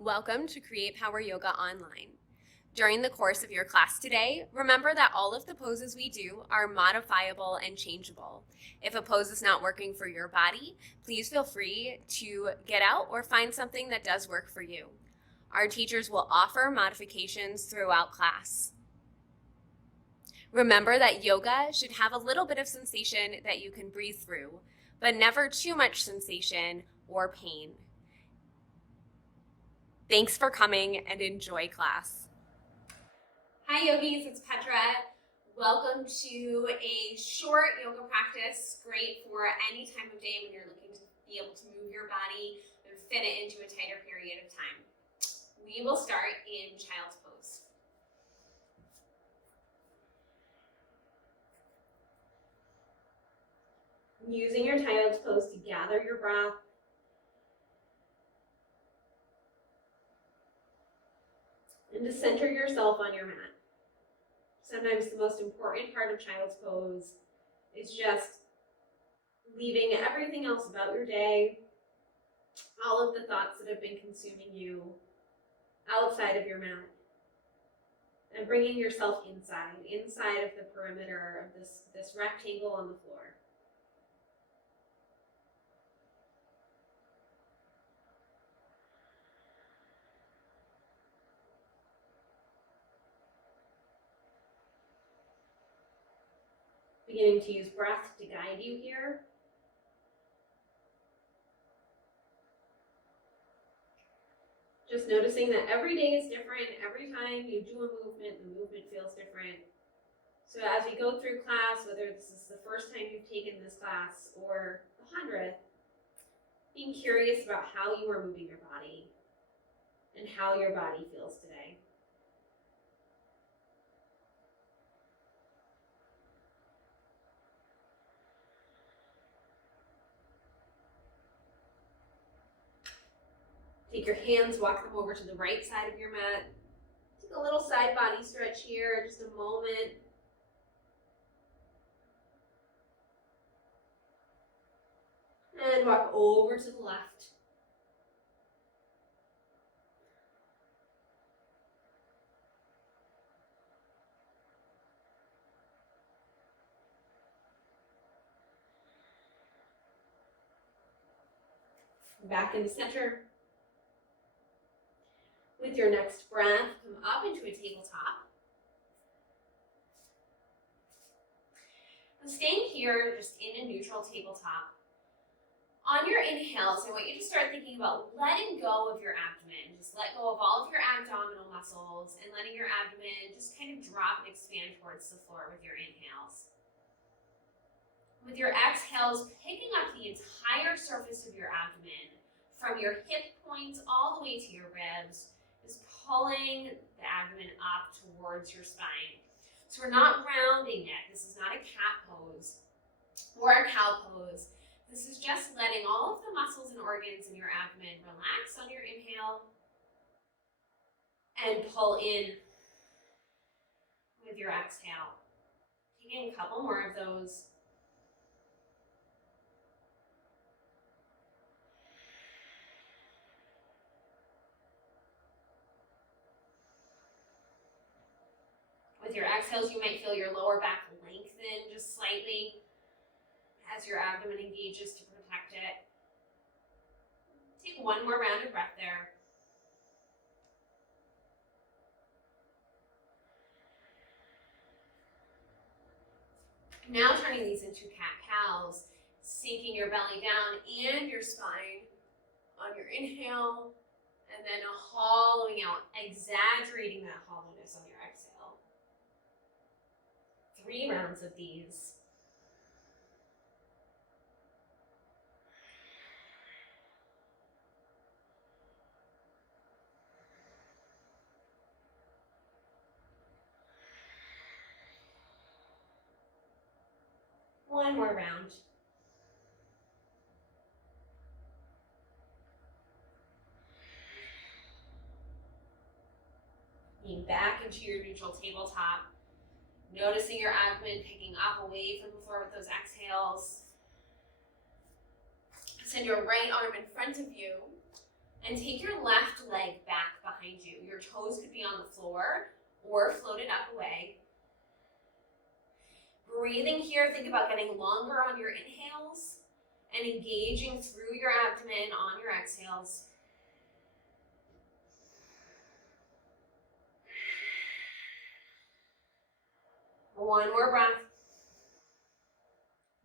Welcome to Create Power Yoga Online. During the course of your class today, remember that all of the poses we do are modifiable and changeable. If a pose is not working for your body, please feel free to get out or find something that does work for you. Our teachers will offer modifications throughout class. Remember that yoga should have a little bit of sensation that you can breathe through, but never too much sensation or pain. Thanks for coming and enjoy class. Hi yogis, it's Petra. Welcome to a short yoga practice, great for any time of day when you're looking to be able to move your body and fit it into a tighter period of time. We will start in child's pose. Using your child's pose to gather your breath, and to center yourself on your mat. Sometimes the most important part of child's pose is just leaving everything else about your day, all of the thoughts that have been consuming you outside of your mat, and bringing yourself inside of the perimeter of this rectangle on the floor. Beginning to use breath to guide you here. Just noticing that every day is different. Every time you do a movement, the movement feels different. So as we go through class, whether this is the first time you've taken this class or the 100th, being curious about how you are moving your body and how your body feels today. Take your hands, walk them over to the right side of your mat. Take a little side body stretch here, just a moment. And walk over to the left. Back in the center. With your next breath, come up into a tabletop. And staying here, just in a neutral tabletop. On your inhales, I want you to start thinking about letting go of your abdomen. Just let go of all of your abdominal muscles and letting your abdomen just kind of drop and expand towards the floor with your inhales. With your exhales, picking up the entire surface of your abdomen from your hip points all the way to your ribs, is pulling the abdomen up towards your spine. So we're not rounding it. This is not a cat pose or a cow pose. This is just letting all of the muscles and organs in your abdomen relax on your inhale and pull in with your exhale. Taking a couple more of those. With your exhales, you might feel your lower back lengthen just slightly as your abdomen engages to protect it. Take one more round of breath there. Now turning these into cat-cows, sinking your belly down and your spine on your inhale, and then hollowing out, exaggerating that hollowness on your exhale. 3 rounds of these. One more round. Being back into your neutral tabletop. Noticing your abdomen picking up away from the floor with those exhales. Send your right arm in front of you. And take your left leg back behind you. Your toes could be on the floor or floated up away. Breathing here, think about getting longer on your inhales and engaging through your abdomen on your exhales. One more breath.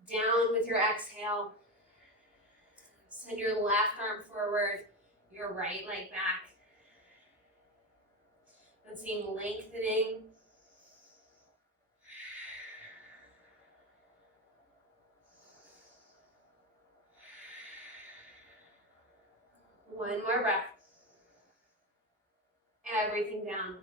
Down with your exhale. Send your left arm forward, your right leg back. And seeing lengthening. One more breath. Everything down.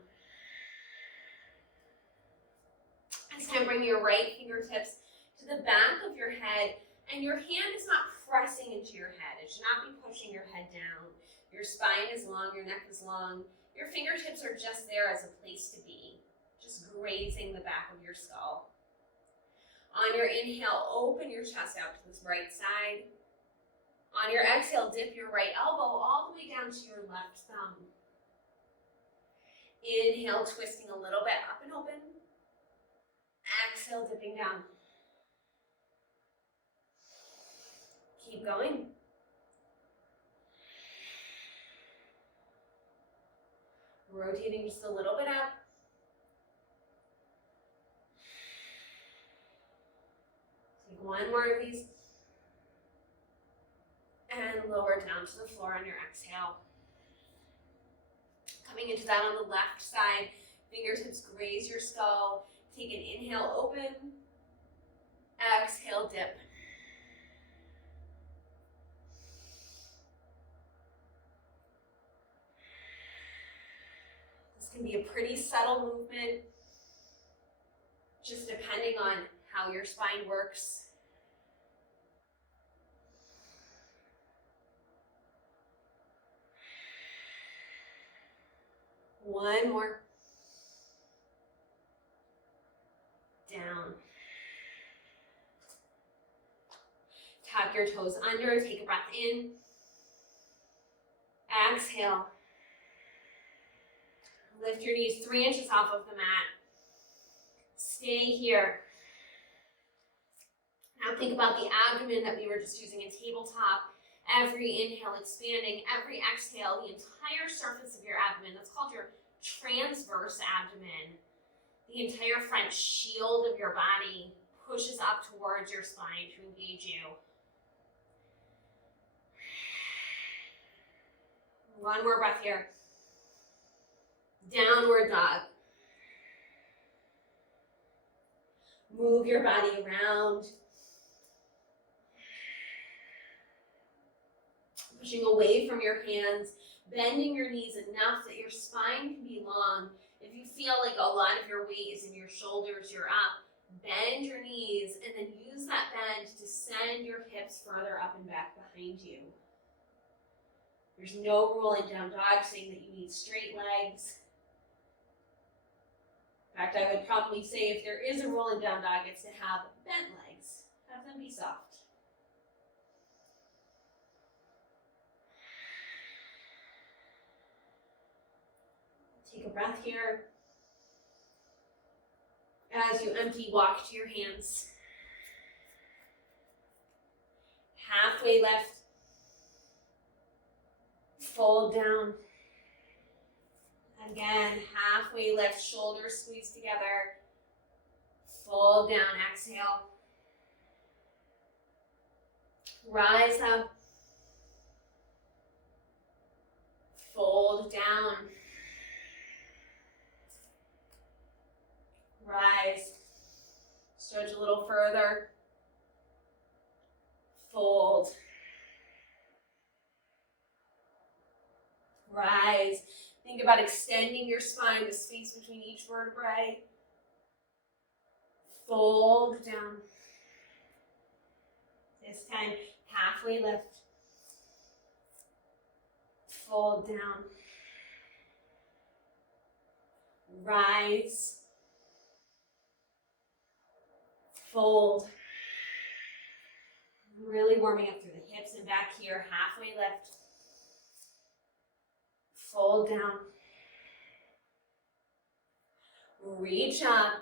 It's time to bring your right fingertips to the back of your head, and your hand is not pressing into your head. It should not be pushing your head down. Your spine is long, your neck is long. Your fingertips are just there as a place to be, just grazing the back of your skull. On your inhale, open your chest out to this right side. On your exhale, dip your right elbow all the way down to your left thumb. Inhale, twisting a little bit up and open. Exhale, dipping down. Keep going. Rotating just a little bit up. Take one more of these. And lower down to the floor on your exhale. Coming into that on the left side, fingertips graze your skull. Take an inhale, open. Exhale, dip. This can be a pretty subtle movement, just depending on how your spine works. One more. Down. Tuck your toes under, take a breath in. Exhale. Lift your knees 3 inches off of the mat. Stay here. Now think about the abdomen that we were just using in tabletop. Every inhale expanding, every exhale, the entire surface of your abdomen. That's called your transverse abdomen. The entire front shield of your body pushes up towards your spine to engage you. One more breath here. Downward dog. Move your body around. Pushing away from your hands, bending your knees enough that your spine can be long. If you feel like a lot of your weight is in your shoulders, you're up. Bend your knees and then use that bend to send your hips further up and back behind you. There's no rule in down dog saying that you need straight legs. In fact, I would probably say if there is a rule in down dog, it's to have bent legs. Have them be soft. Take a breath here. As you empty, walk to your hands. Halfway lift. Fold down. Again, halfway lift, shoulders squeeze together. Fold down, exhale. Rise up. Fold down. Rise. Stretch a little further. Fold. Rise. Think about extending your spine, the space between each vertebrae. Fold down. This time, halfway lift. Fold down. Rise. Fold. Really warming up through the hips and back here. Halfway lift. Fold down. Reach up.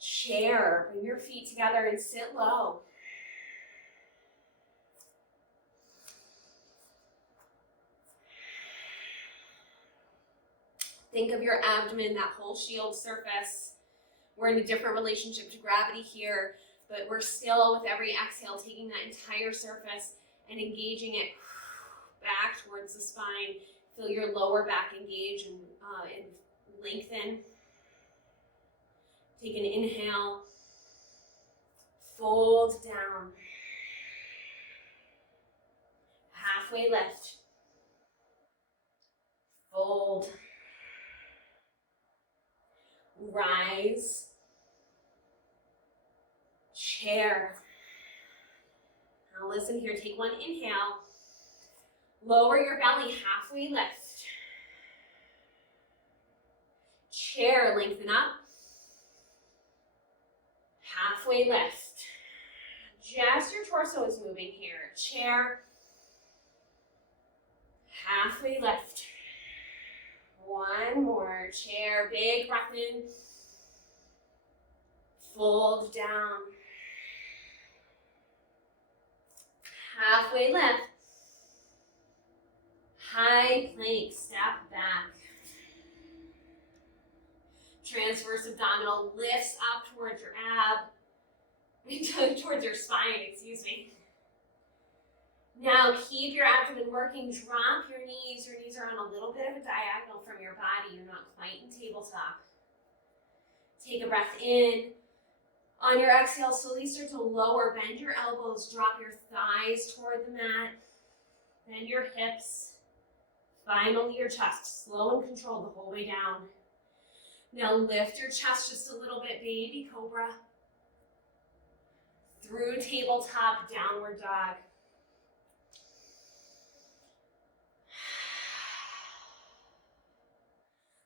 Chair. Bring your feet together and sit low. Think of your abdomen, that whole shield surface. We're in a different relationship to gravity here, but we're still, with every exhale, taking that entire surface and engaging it back towards the spine. Feel your lower back engage and lengthen. Take an inhale. Fold down. Halfway lift. Fold. Rise. Chair. Now listen here, take one inhale. Lower your belly, halfway lift. Chair, lengthen up. Halfway lift. Just your torso is moving here. Chair. Halfway lift. One more. Chair, big breath in. Fold down. Halfway lift. High plank, step back. Transverse abdominal lifts up towards your towards your spine, excuse me. Now keep your abdomen working, drop your knees. Your knees are on a little bit of a diagonal from your body. You're not quite in tabletop. Take a breath in. On your exhale, slowly start to lower, bend your elbows, drop your thighs toward the mat, bend your hips, finally your chest, slow and controlled the whole way down. Now lift your chest just a little bit, baby cobra, through tabletop, downward dog.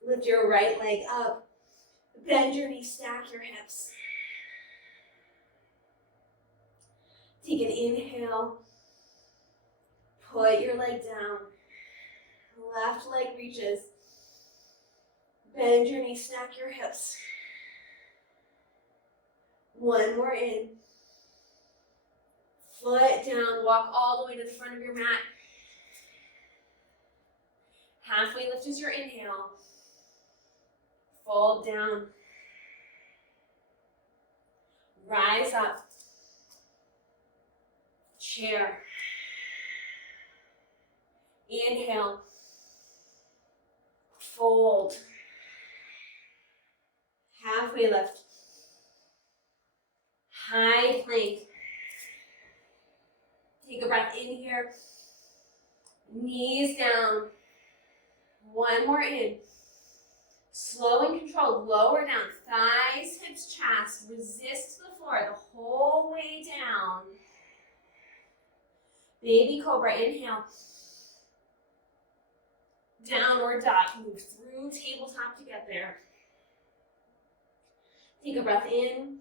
Lift your right leg up, bend your knees, stack your hips. Take an inhale, put your leg down, left leg reaches, bend your knees, stack your hips. One more in, foot down, walk all the way to the front of your mat. Halfway lift is your inhale, fold down, rise up. Chair. Inhale. Fold. Halfway lift. High plank. Take a breath in here. Knees down. One more in. Slow and controlled. Lower down. Thighs, hips, chest. Resist the floor the whole way down. Baby cobra, inhale. Downward dog, move through tabletop to get there. Take a breath in.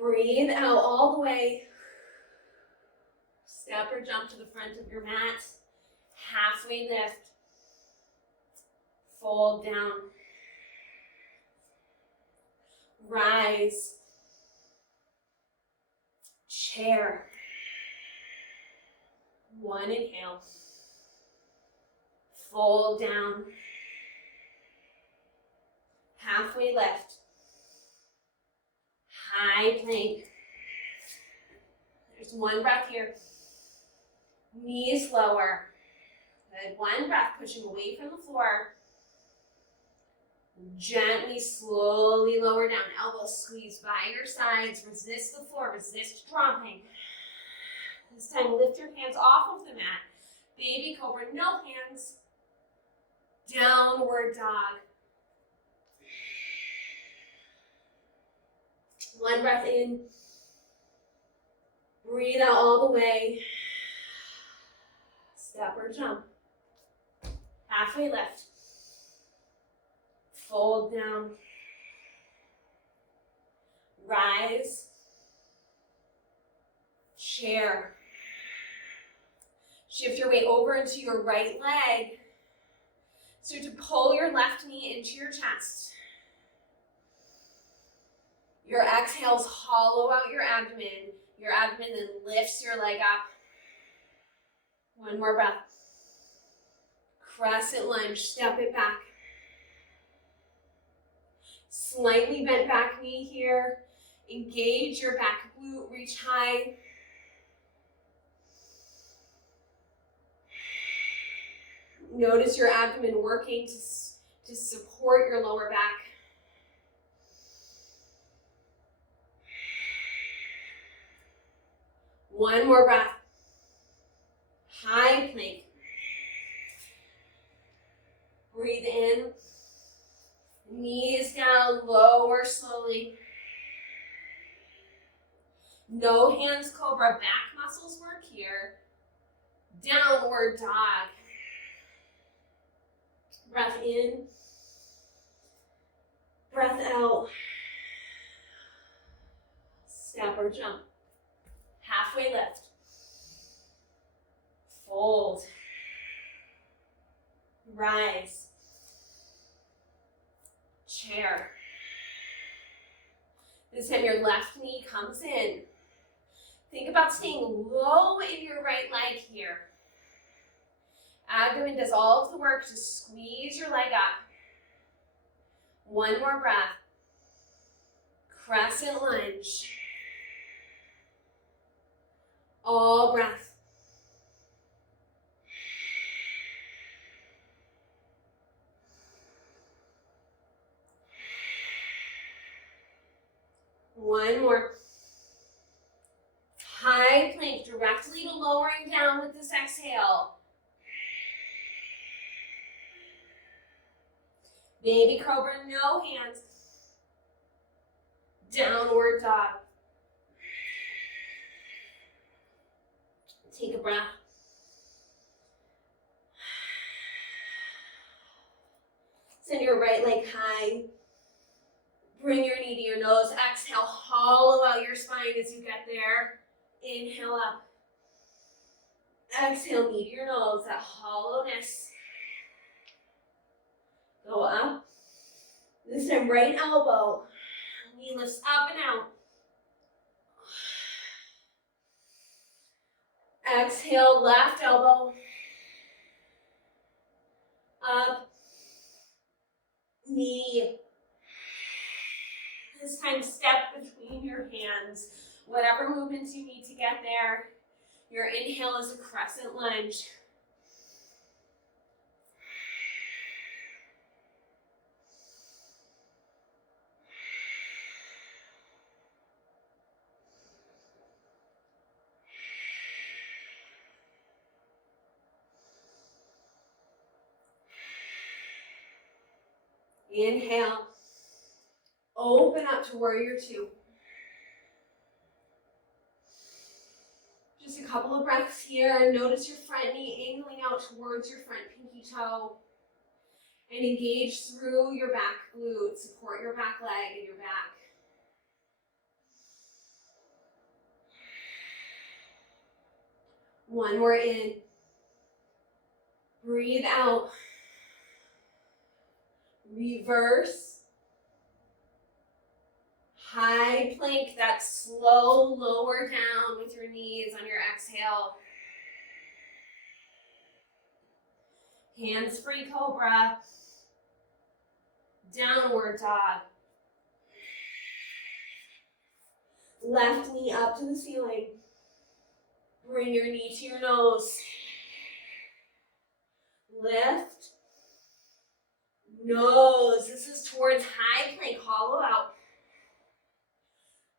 Breathe out all the way. Step or jump to the front of your mat. Halfway lift. Fold down. Rise. Chair. One inhale. Fold down. Halfway lift. High plank. There's one breath here. Knees lower. Good. One breath, pushing away from the floor. Gently, slowly lower down. Elbows squeeze by your sides. Resist the floor. Resist dropping. This time, lift your hands off of the mat. Baby cobra, no hands. Downward dog. One breath in. Breathe out all the way. Step or jump. Halfway lift. Fold down. Rise. Chair. Shift your weight over into your right leg. Start to pull your left knee into your chest. Your exhales hollow out your abdomen. Your abdomen then lifts your leg up. One more breath. Crescent lunge, step it back. Slightly bent back knee here. Engage your back glute, reach high. Notice your abdomen working to support your lower back. One more breath. High plank. Breathe in. Knees down, lower slowly. No hands cobra, back muscles work here. Downward dog. Breath in. Breath out. Step or jump. Halfway lift. Fold. Rise. Chair. This time your left knee comes in. Think about staying low in your right leg here. Abdomen does all of the work to squeeze your leg up. One more breath. Crescent lunge. All breath. One more. High plank directly to lowering down with this exhale. Baby cobra, no hands. Downward dog. Take a breath. Send your right leg high. Bring your knee to your nose. Exhale, hollow out your spine as you get there. Inhale up. Exhale, knee to your nose, that hollowness. Go up. This time, right elbow. Knee lifts up and out. Exhale, left elbow. Up. Knee. This time, step between your hands. Whatever movements you need to get there. Your inhale is a crescent lunge. Inhale. Open up to warrior two. Just a couple of breaths here. Notice your front knee angling out towards your front pinky toe. And engage through your back glute. Support your back leg and your back. One more in. Breathe out. Reverse. High plank, that slow lower down with your knees on your exhale. Hands-free cobra. Downward dog. Left knee up to the ceiling. Bring your knee to your nose. Lift. Nose. This is towards high plank. Hollow out.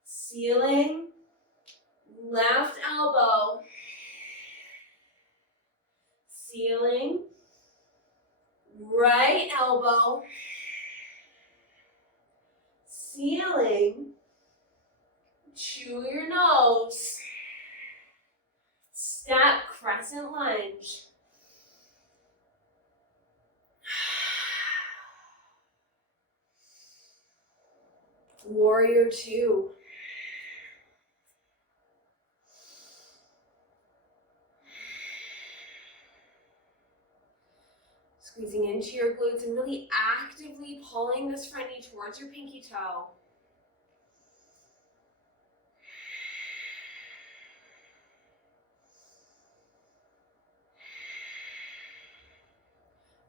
Ceiling. Left elbow. Ceiling. Right elbow. Ceiling. Chew your nose. Step, crescent lunge. Warrior two. Squeezing into your glutes and really actively pulling this front knee towards your pinky toe.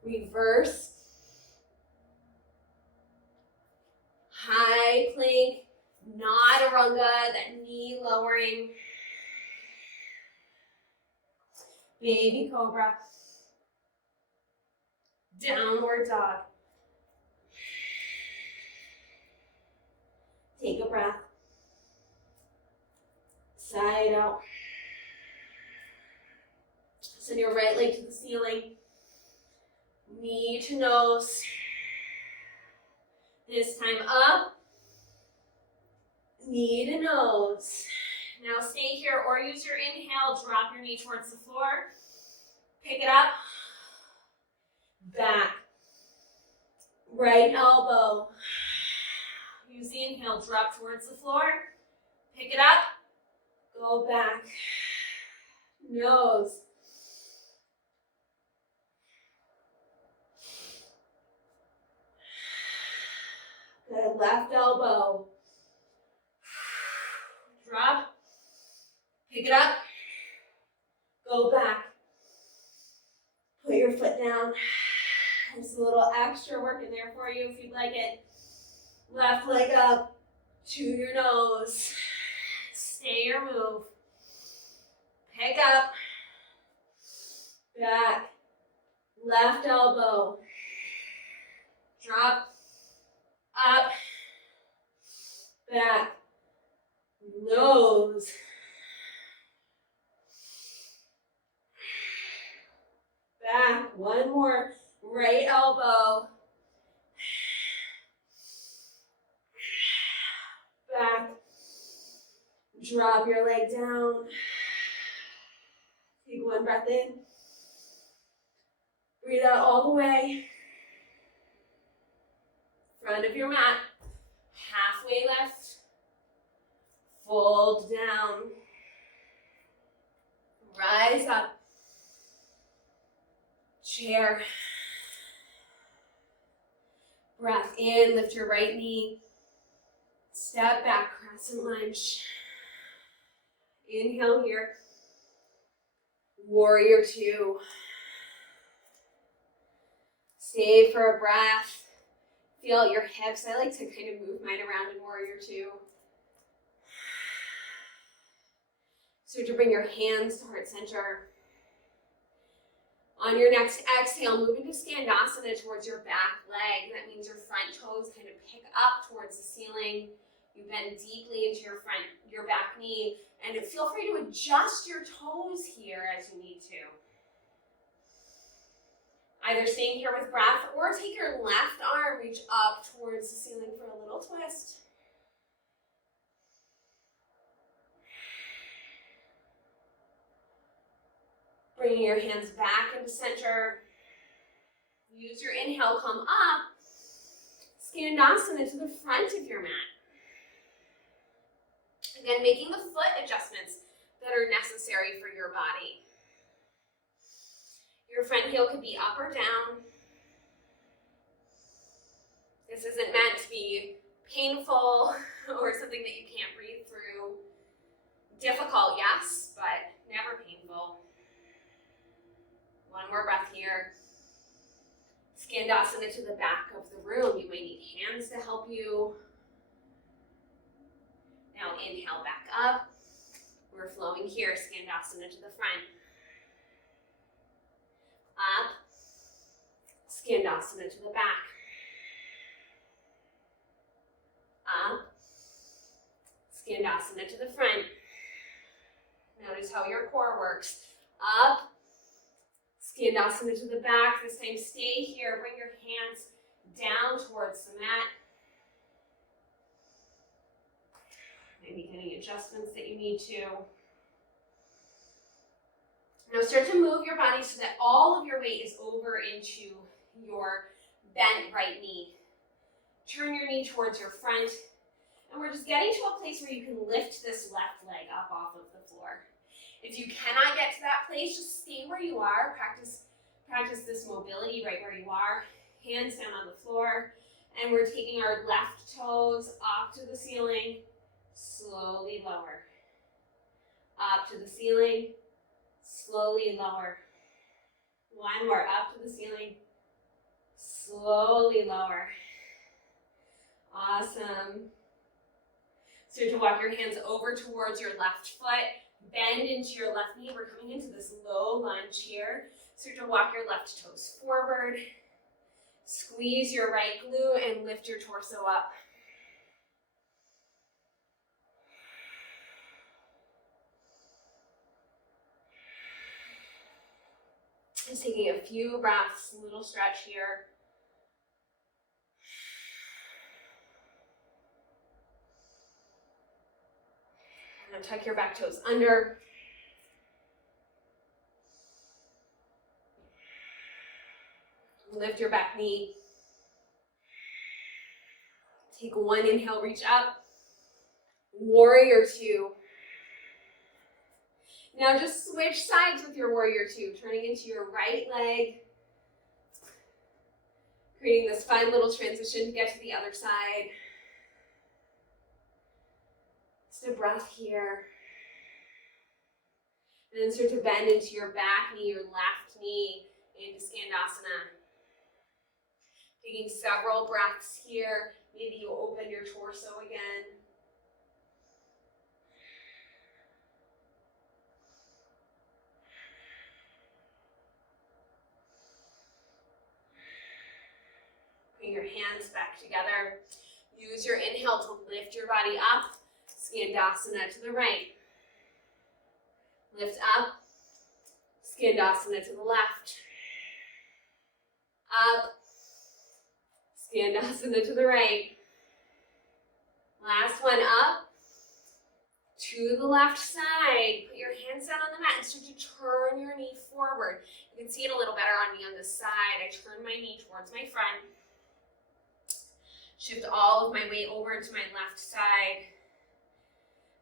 Reverse. High plank, not a runga, that knee lowering. Baby cobra. Downward dog. Take a breath. Side out. Send your right leg to the ceiling. Knee to nose. This time up. Knee to nose. Now stay here or use your inhale. Drop your knee towards the floor. Pick it up. Back. Right elbow. Use the inhale. Drop towards the floor. Pick it up. Go back. Nose. Good. Left elbow. Drop. Pick it up. Go back. Put your foot down. There's a little extra work in there for you if you'd like it. Left leg up to your nose. Stay or move. Pick up. Back. Left elbow. Drop. Up. Back. Nose. Back. One more. Right elbow. Back. Drop your leg down. Take one breath in. Breathe out all the way. Front of your mat. Halfway left. Fold down. Rise up. Chair. Breath in, lift your right knee. Step back, crescent lunge. Inhale here. Warrior two. Stay for a breath. Feel your hips. I like to kind of move mine around in warrior two. So to bring your hands to heart center. On your next exhale, move into Skandasana towards your back leg. That means your front toes kind of pick up towards the ceiling. You bend deeply into your back knee, and feel free to adjust your toes here as you need to. Either staying here with breath or take your left arm, reach up towards the ceiling for a little twist. Bringing your hands back into center. Use your inhale, come up. Skandasana to the front of your mat. Again, making the foot adjustments that are necessary for your body. Your front heel could be up or down. This isn't meant to be painful or something that you can't breathe through. Difficult, yes, but never painful. One more breath here. Skandasana to the back of the room. You may need hands to help you. Now inhale back up. We're flowing here. Skandasana to the front. Up. Skandasana to the back. Up. Skandasana to the front. Notice how your core works. Up. Skandasana to the back. This time stay here. Bring your hands down towards the mat. Maybe any adjustments that you need to. Now start to move your body so that all of your weight is over into your bent right knee. Turn your knee towards your front. And we're just getting to a place where you can lift this left leg up off of the floor. If you cannot get to that place, just stay where you are. Practice Practice this mobility right where you are. Hands down on the floor. And we're taking our left toes up to the ceiling. Slowly lower. Up to the ceiling. Slowly lower. One more. Up to the ceiling. Slowly lower. Awesome. Start to walk your hands over towards your left foot. Bend into your left knee. We're coming into this low lunge here. Start to walk your left toes forward. Squeeze your right glute and lift your torso up. Just taking a few breaths, a little stretch here. And tuck your back toes under. Lift your back knee. Take one inhale, reach up. Warrior two. Now just switch sides with your warrior two, turning into your right leg. Creating this fun little transition to get to the other side. Just a breath here. And then start to bend into your back knee, your left knee, into Skandasana. Taking several breaths here. Maybe you open your torso again. Bring your hands back together. Use your inhale to lift your body up. Skandasana to the right. Lift up. Skandasana to the left. Up. Skandasana to the right. Last one, up. To the left side. Put your hands down on the mat and start to turn your knee forward. You can see it a little better on me on this side. I turn my knee towards my front. Shift all of my weight over into my left side.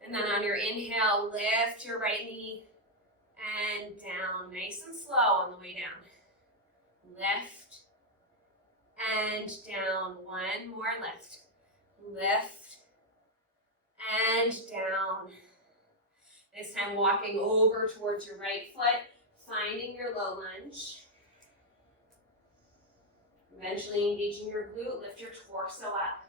And then on your inhale, lift your right knee and down. Nice and slow on the way down. Lift and down. One more lift. Lift and down. This time walking over towards your right foot, finding your low lunge. Eventually engaging your glute, lift your torso up.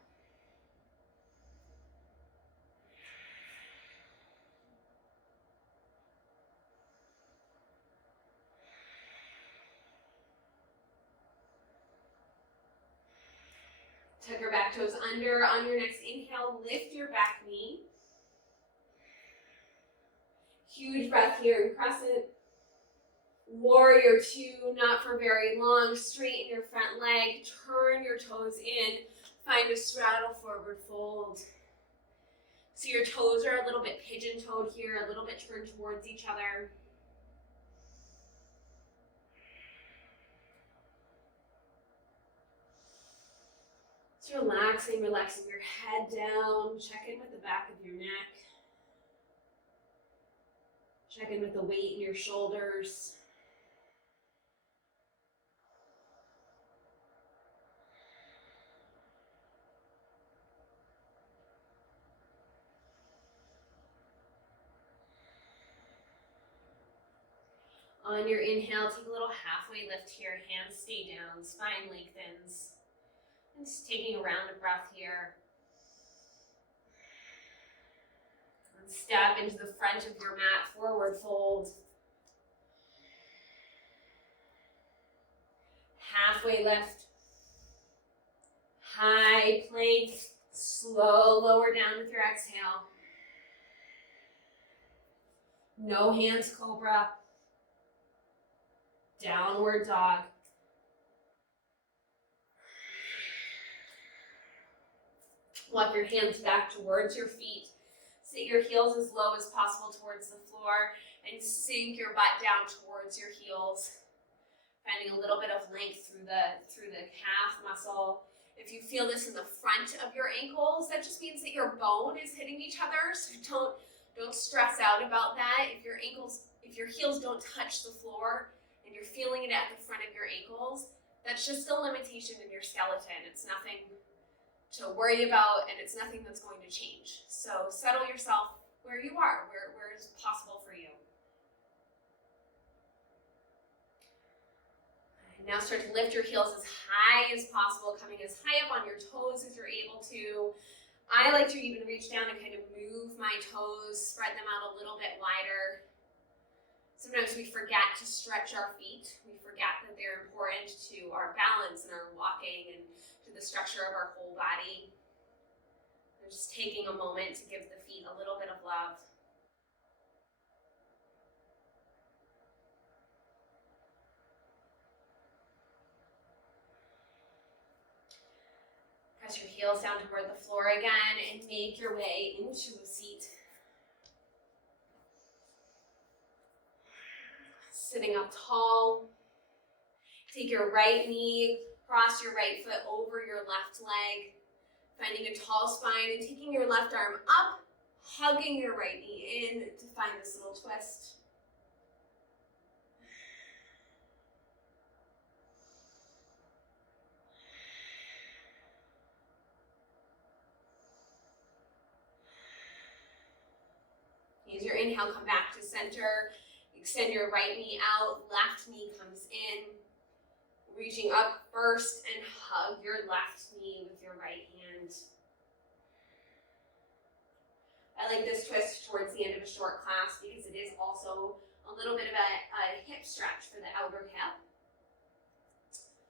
Tuck your back toes under. On your next inhale, lift your back knee. Huge breath here in crescent. Warrior two, not for very long. Straighten your front leg. Turn your toes in. Find a straddle forward fold. So your toes are a little bit pigeon-toed here, a little bit turned towards each other. Just relaxing your head down. Check in with the back of your neck. Check in with the weight in your shoulders. On your inhale, take a little halfway lift here. Hands stay down, spine lengthens. And just taking a round of breath here. And step into the front of your mat, forward fold. Halfway lift. High plank. Slow lower down with your exhale. No hands cobra. Downward dog. Walk your hands back towards your feet. Sit your heels as low as possible towards the floor and sink your butt down towards your heels. Finding a little bit of length through the calf muscle. If you feel this in the front of your ankles, that just means that your bone is hitting each other. So don't stress out about that. If your heels don't touch the floor, and you're feeling it at the front of your ankles, that's just a limitation in your skeleton. It's nothing to worry about, and it's nothing that's going to change. So settle yourself where you are, where is possible for you. And now start to lift your heels as high as possible, coming as high up on your toes as you're able to. I like to even reach down and kind of move my toes, spread them out a little bit wider. Sometimes we forget to stretch our feet. We forget that they're important to our balance and our walking and to the structure of our whole body. And just taking a moment to give the feet a little bit of love. Press your heels down toward the floor again and make your way into a seat. Sitting up tall. Take your right knee, cross your right foot over your left leg, finding a tall spine and taking your left arm up, hugging your right knee in to find this little twist. Use your inhale, come back to center. Extend your right knee out, left knee comes in. Reaching up first and hug your left knee with your right hand. I like this twist towards the end of a short class because it is also a little bit of a hip stretch for the outer hip.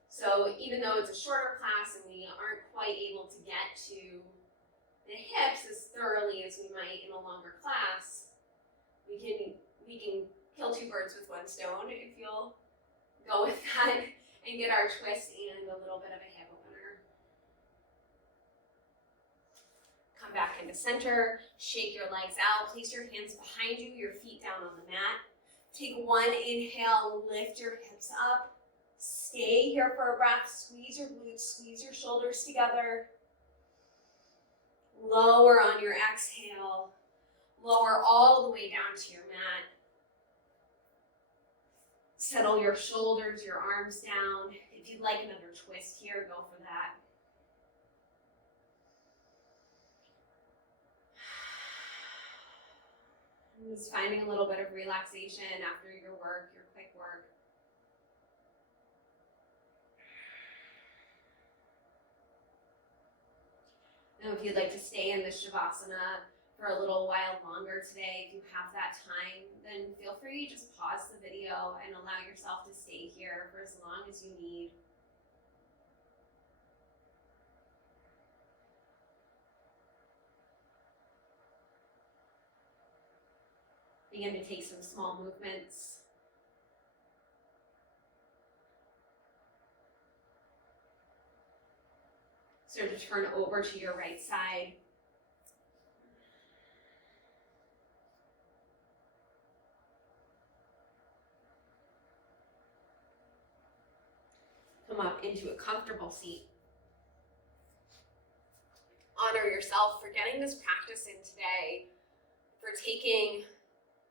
So even though it's a shorter class and we aren't quite able to get to the hips as thoroughly as we might in a longer class, we can kill two birds with one stone, if you'll go with that, and get our twist and a little bit of a hip opener. Come back into center, shake your legs out, place your hands behind you, your feet down on the mat. Take one inhale, lift your hips up. Stay here for a breath, squeeze your glutes, squeeze your shoulders together. Lower on your exhale, lower all the way down to your mat. Settle your shoulders, your arms down. If you'd like another twist here, go for that. And just finding a little bit of relaxation after your work, your quick work. Now, if you'd like to stay in this Shavasana for a little while longer today, if you have that time, then feel free to just pause the video and allow yourself to stay here for as long as you need. Begin to take some small movements. Start to turn over to your right side. Come up into a comfortable seat. Honor yourself for getting this practice in today, for taking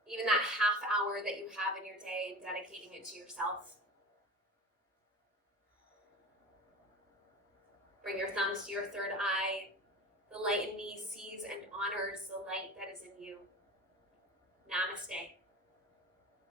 even that half hour that you have in your day and dedicating it to yourself. Bring your thumbs to your third eye. The light in me sees and honors the light that is in you. Namaste.